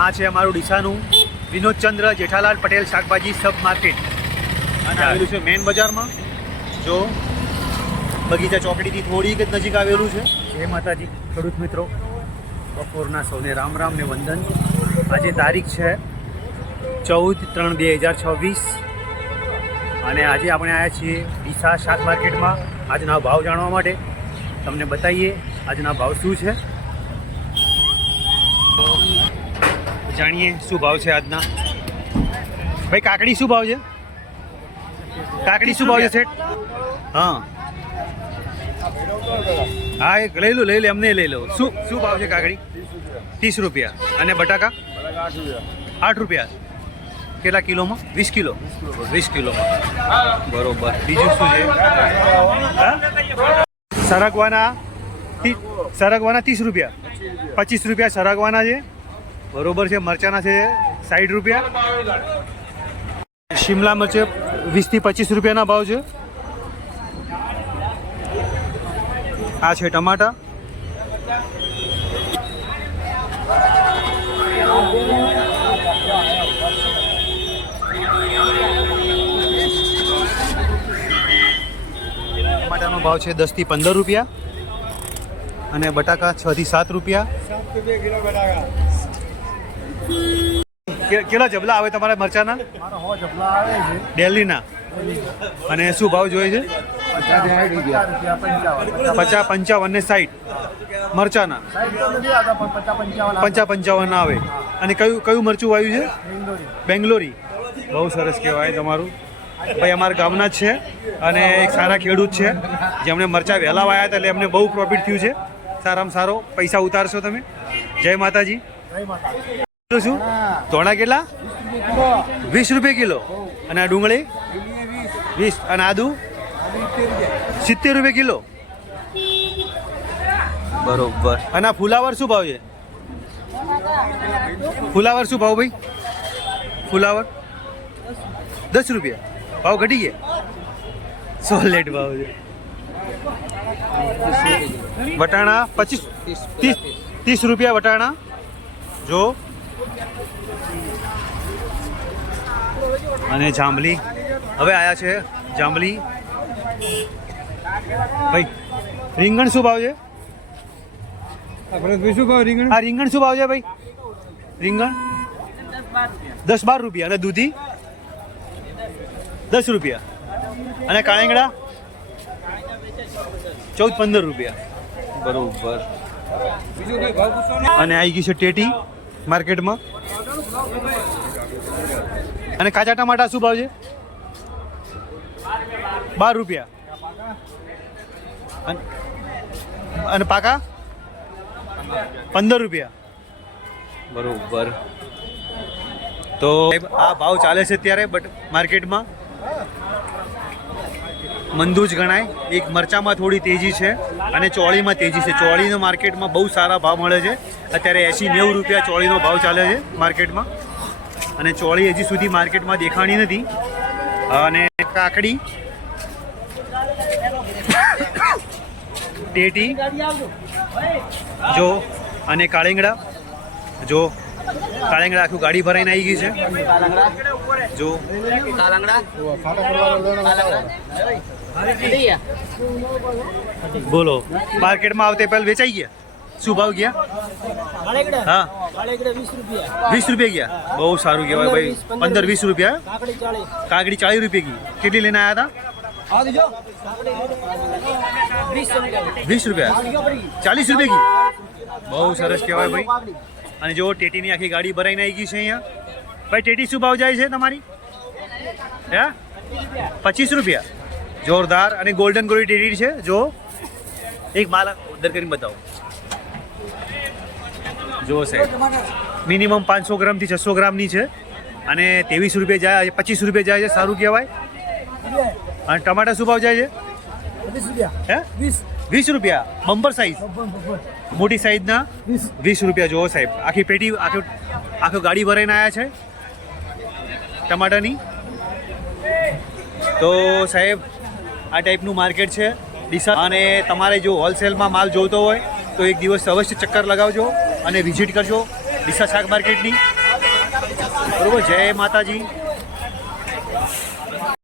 આ છે અમારું ડીસાનું વિનોદચંદ્ર જેઠાલાલ પટેલ શાકભાજી સબ માર્કેટ અને આવેલું છે મેન બજારમાં. જો બગીચા ચોકડીથી થોડીક જ નજીક આવેલું છે. જય માતાજી ખેડૂત મિત્રો, બપોરના સૌને રામ રામ ને વંદન. આજે તારીખ છે 14/3/2026 અને આજે આપણે આવ્યા છીએ ડીસા શાક માર્કેટમાં આજના ભાવ જાણવા માટે. તમને બતાવીએ આજના ભાવ શું છે, તો જાણીએ શું ભાવ છે આજના. ભાઈ કાકડી શું ભાવ છે? કાકડી શું ભાવ છે સેઠ? હા હા, એક લઈ લો એમને લઈ લો. શું ભાવ છે કાકડી? 30 રૂપિયા. અને બટાકા 8 રૂપિયા. કેટલા કિલોમાં? 20 કિલો. 20 કિલોમાં બરોબર. બીજું શું છે? સરગવાના 30 રૂપિયા. 25 રૂપિયા સરગવાના છે બરોબર છે. મરચાના છે 60 રૂપિયા. શિમલા મરચ 20 થી 25 રૂપિયાના ભાવ છે. આ છે ટમાટા. ટમાટાનો ભાવ છે 10 થી 15 રૂપિયા અને બટાકા 6 થી 7 રૂપિયા. કેટલા જબલા આવે તમારા મરચાના? દિલ્હીના. અને શું ભાવ જોઈએ છે? 50, 55 ને 60 મરચાના. 55 આવે. અને કયું મરચું વાવ્યું છે? બેંગ્લોરી. બહુ સરસ કહેવાય તમારું. ભાઈ અમારા ગામના જ છે અને એક સારા ખેડૂત છે જેમણે મરચાં વહેલા વાવ્યા હતા એટલે એમને બહુ પ્રોફિટ થયું છે. સારામાં સારો પૈસા ઉતારશો તમે. જય માતાજી. શું ધોણા કેટલા? 20 રૂપિયા કિલો. અને આ ડુંગળી 20. અને આદુ 70 રૂપિયા કિલો બરોબર. અને આ ફુલાવર શું ભાવ છે? ફુલાવર શું ભાવ ભાઈ? ફુલાવર 10 રૂપિયા. ભાવ ઘટી ગયા. સોલેટ ભાવ છે. વટાણા 30 રૂપિયા વટાણા. જો અને જાંબલી હવે આયા છે. જાંબલી ભાઈ. રીંગણ શું ભાવ છે? રીંગણ શું ભાવ છે ભાઈ? રીંગણ 10-12 રૂપિયા. અને દૂધી 10 રૂપિયા. અને કાળેંગડા 14-15 રૂપિયા બરોબર. અને આવી ગઈ છે ટેટી માર્કેટમાં. અને કાચા ટમાટા શું ભાવ છે? 12 રૂપિયા. અને પાકા 15 રૂપિયા બરોબર. તો આ ભાવ ચાલે છે અત્યારે બટ માર્કેટમાં મંદુ જ ગણાય. એક મરચામાં થોડી તેજી છે અને ચોળીમાં તેજી છે. ચોળીનો માર્કેટમાં બહુ સારા ભાવ મળે છે અત્યારે. 80-90 રૂપિયા ચોળીનો ભાવ ચાલે છે માર્કેટમાં. અને ચોળી હજી સુધી માર્કેટમાં દેખાણી નથી. અને કાકડી, ટેટી જો અને કાળેંગડા. જો કાળેંગડા આખું ગાડી ભરાઈને આવી ગઈ છે. જો બોલો માર્કેટમાં આવતે પહેલા વેચાઈ ગયા. શું ભાવ ગયા? હા 20 રૂપિયા ગયા. બહુ સારું કહેવાય ભાઈ. 15-20 રૂપિયા. કાકડી 40 રૂપિયા ગઈ. કેટલી લઈને આવ્યા હતા? 20 રૂપિયા. 40 રૂપિયા ગઈ. બહુ સરસ કહેવાય ભાઈ. અને જો ટેટીની આખી ગાડી ભરાઈને આવી ગઈ છે અહીંયા. ભાઈ ટેટી શું ભાવ જાય છે તમારી? હે 25 રૂપિયા. જોરદાર. અને ગોલ્ડન ગોળી ટેટી છે. જો એક માલ ઉધર કરીને બતાવો. જો સાહેબ મિનિમમ 500 ગ્રામથી 600 ગ્રામની છે અને 23 રૂપિયા જાય. 25 રૂપિયા જાય છે. સારું કહેવાય. અને ટમાટા શું ભાવ જાય છે? 20 રૂપિયા. બમ્પર સાઈઝ મોટી સાઈઝના 20 રૂપિયા. જુઓ સાહેબ આખી પેટી આખો ગાડી ભરાઈને આવ્યા છે ટમાટાની. તો સાહેબ આ ટાઈપનું માર્કેટ છે ડીસા. અને તમારે જો હોલસેલમાં માલ જોઈતો હોય તો એક દિવસ અવશ્ય ચક્કર લગાવજો. અને વિઝિટ કરજો ડીસા શાક માર્કેટની. બરાબર, જય માતાજી.